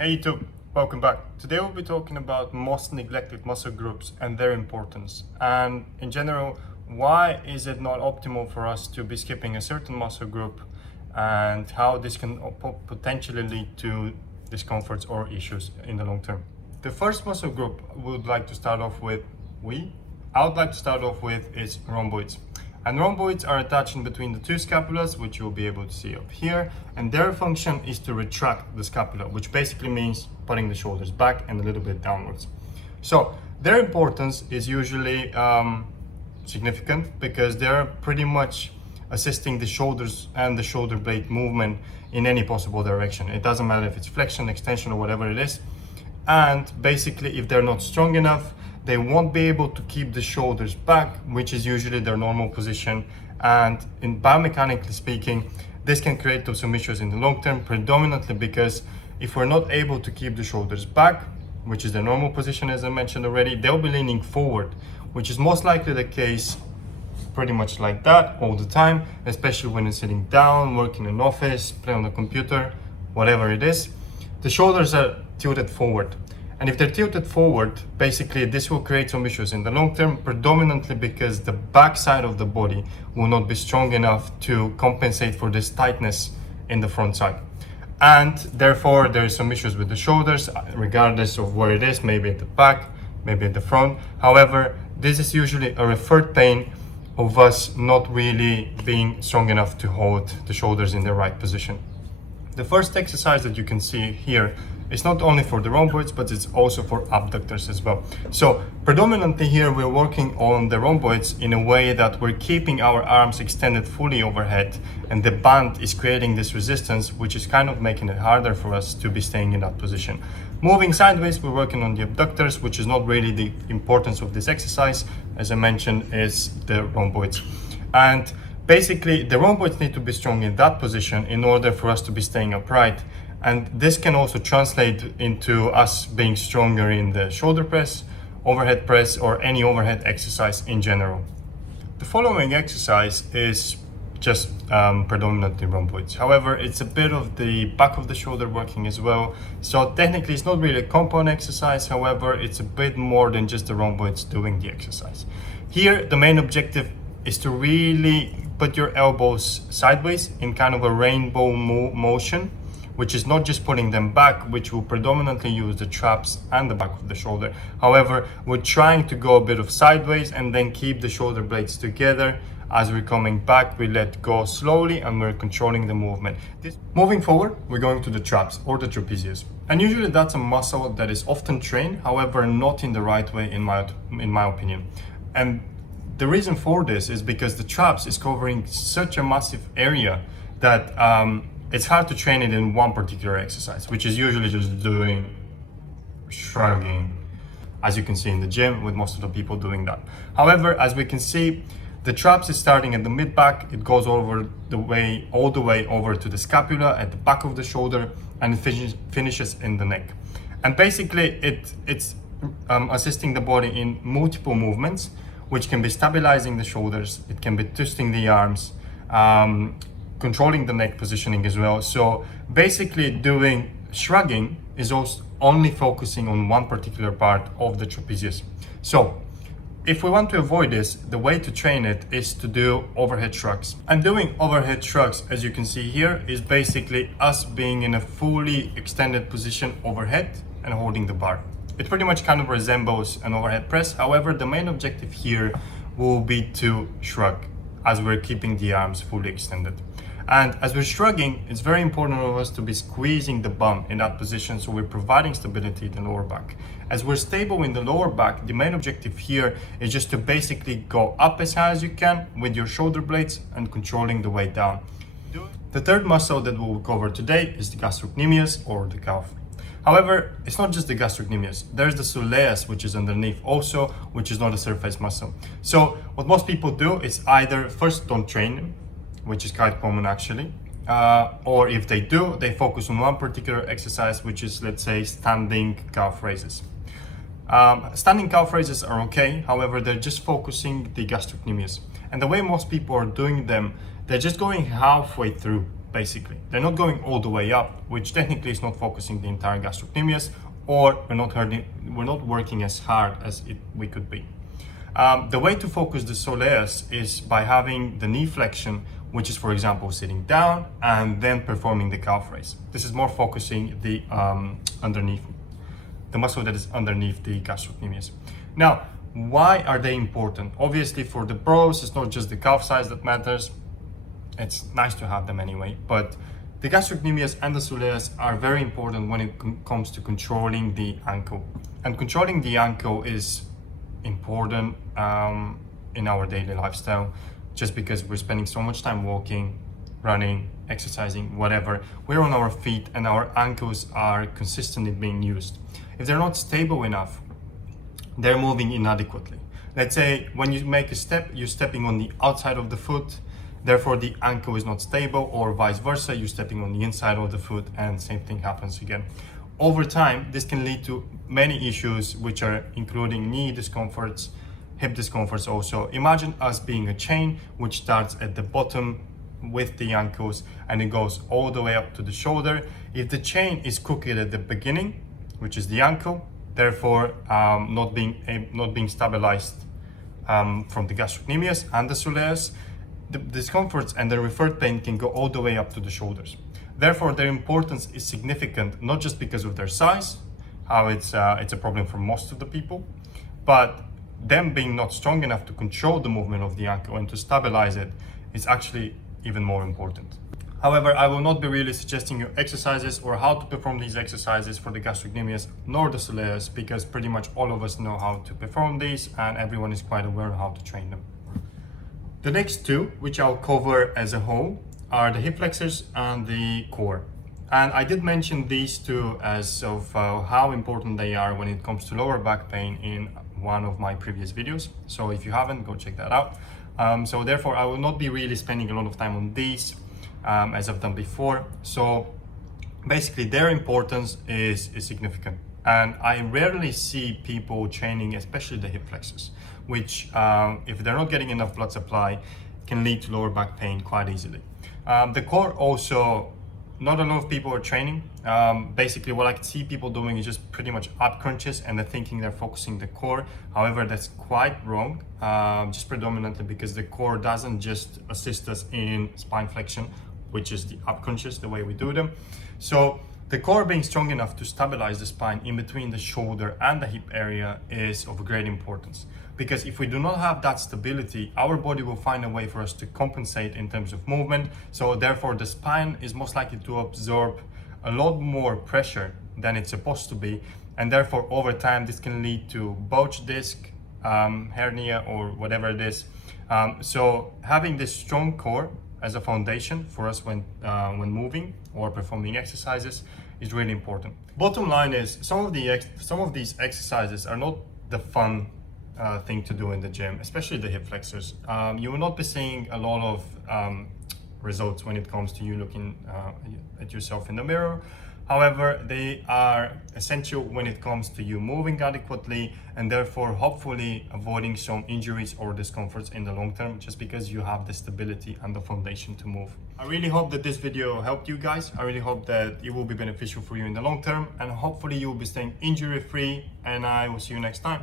Hey YouTube, welcome back. Today we'll be talking about most neglected muscle groups and their importance. And in general, why is it not optimal for us to be skipping a certain muscle group and how this can potentially lead to discomforts or issues in the long term. The first muscle group I would like to start off with is rhomboids. And rhomboids are attached in between the two scapulas, which you'll be able to see up here. And their function is to retract the scapula, which basically means putting the shoulders back and a little bit downwards. So their importance is usually significant because they're pretty much assisting the shoulders and the shoulder blade movement in any possible direction. It doesn't matter if it's flexion, extension, or whatever it is. And basically, if they're not strong enough, they won't be able to keep the shoulders back, which is usually their normal position. And in biomechanically speaking, this can create some issues in the long term, predominantly because if we're not able to keep the shoulders back, which is the normal position, as I mentioned already, they'll be leaning forward, which is most likely the case pretty much like that all the time, especially when you're sitting down, working in an office, playing on the computer, whatever it is. The shoulders are tilted forward. And if they're tilted forward, basically this will create some issues in the long term, predominantly because the back side of the body will not be strong enough to compensate for this tightness in the front side. And therefore there is some issues with the shoulders, regardless of where it is, maybe at the back, maybe at the front. However, this is usually a referred pain of us not really being strong enough to hold the shoulders in the right position. The first exercise that you can see here is not only for the rhomboids, but it's also for abductors as well. So predominantly here we're working on the rhomboids in a way that we're keeping our arms extended fully overhead, and the band is creating this resistance, which is kind of making it harder for us to be staying in that position. Moving sideways, we're working on the abductors, which is not really the importance of this exercise. As I mentioned, is the rhomboids. And basically, the rhomboids need to be strong in that position in order for us to be staying upright. And this can also translate into us being stronger in the shoulder press, overhead press, or any overhead exercise in general. The following exercise is just predominantly rhomboids. However, it's a bit of the back of the shoulder working as well. So technically it's not really a compound exercise. However, it's a bit more than just the rhomboids doing the exercise. Here, the main objective is to really put your elbows sideways in kind of a rainbow motion, which is not just putting them back, which will predominantly use the traps and the back of the shoulder. However, we're trying to go a bit of sideways and then keep the shoulder blades together. As we're coming back, we let go slowly and we're controlling the movement. Moving forward, we're going to the traps or the trapezius. And usually that's a muscle that is often trained, however, not in the right way in my opinion. And the reason for this is because the traps is covering such a massive area that it's hard to train it in one particular exercise, which is usually just doing shrugging, as you can see in the gym with most of the people doing that. However, as we can see, the traps is starting at the mid back, it goes all the way over to the scapula at the back of the shoulder, and it finishes in the neck. And basically it's assisting the body in multiple movements, which can be stabilizing the shoulders, it can be twisting the arms, controlling the neck positioning as well. So basically doing shrugging is also only focusing on one particular part of the trapezius. So if we want to avoid this, the way to train it is to do overhead shrugs. And doing overhead shrugs, as you can see here, is basically us being in a fully extended position overhead and holding the bar. It pretty much kind of resembles an overhead press. However, the main objective here will be to shrug as we're keeping the arms fully extended. And as we're shrugging, it's very important for us to be squeezing the bum in that position, so we're providing stability in the lower back. As we're stable in the lower back, the main objective here is just to basically go up as high as you can with your shoulder blades and controlling the way down. The third muscle that we'll cover today is the gastrocnemius or the calf. However, it's not just the gastrocnemius. There's the soleus, which is underneath also, which is not a surface muscle. So what most people do is either first don't train them, which is quite common actually, or if they do, they focus on one particular exercise, which is, let's say, standing calf raises. Standing calf raises are okay, however, they're just focusing the gastrocnemius. And the way most people are doing them, they're just going halfway through. basically. They're not going all the way up, which technically is not focusing the entire gastrocnemius, or we're not working as hard as we could be. The way to focus the soleus is by having the knee flexion, which is, for example, sitting down and then performing the calf raise. This is more focusing the muscle that is underneath the gastrocnemius. Now, why are they important? Obviously, for the pros, it's not just the calf size that matters. It's nice to have them anyway, but the gastrocnemius and the soleus are very important when it comes to controlling the ankle. And controlling the ankle is important in our daily lifestyle, just because we're spending so much time walking, running, exercising, whatever. We're on our feet and our ankles are consistently being used. If they're not stable enough, they're moving inadequately. Let's say when you make a step, you're stepping on the outside of the foot, therefore the ankle is not stable, or vice versa, you're stepping on the inside of the foot and same thing happens again. Over time, this can lead to many issues, which are including knee discomforts, hip discomforts also. Imagine us being a chain which starts at the bottom with the ankles and it goes all the way up to the shoulder. If the chain is crooked at the beginning, which is the ankle, therefore not being stabilized from the gastrocnemius and the soleus, the discomforts and the referred pain can go all the way up to the shoulders. Therefore, their importance is significant, not just because of their size, how it's a problem for most of the people, but them being not strong enough to control the movement of the ankle and to stabilize it is actually even more important. However, I will not be really suggesting you exercises or how to perform these exercises for the gastrocnemius nor the soleus, because pretty much all of us know how to perform these and everyone is quite aware of how to train them. The next two, which I'll cover as a whole, are the hip flexors and the core. And I did mention these two as of how important they are when it comes to lower back pain in one of my previous videos. So if you haven't, go check that out. So therefore, I will not be really spending a lot of time on these as I've done before. So basically, their importance is significant. And I rarely see people training, especially the hip flexors, which if they're not getting enough blood supply, can lead to lower back pain quite easily. The core also, not a lot of people are training. Basically, what I can see people doing is just pretty much ab crunches and they're thinking they're focusing the core. However, that's quite wrong, just predominantly because the core doesn't just assist us in spine flexion, which is the ab crunches, the way we do them. So the core being strong enough to stabilize the spine in between the shoulder and the hip area is of great importance. Because if we do not have that stability, our body will find a way for us to compensate in terms of movement. So therefore the spine is most likely to absorb a lot more pressure than it's supposed to be. And therefore over time, this can lead to bulge disc, hernia, or whatever it is. So having this strong core as a foundation for us when moving or performing exercises is really important. Bottom line is some of these exercises are not the fun thing to do in the gym, especially the hip flexors. You will not be seeing a lot of results when it comes to you looking at yourself in the mirror. However, they are essential when it comes to you moving adequately and therefore hopefully avoiding some injuries or discomforts in the long term, just because you have the stability and the foundation to move. I really hope that this video helped you guys. I really hope that it will be beneficial for you in the long term, and hopefully you will be staying injury free, and I will see you next time.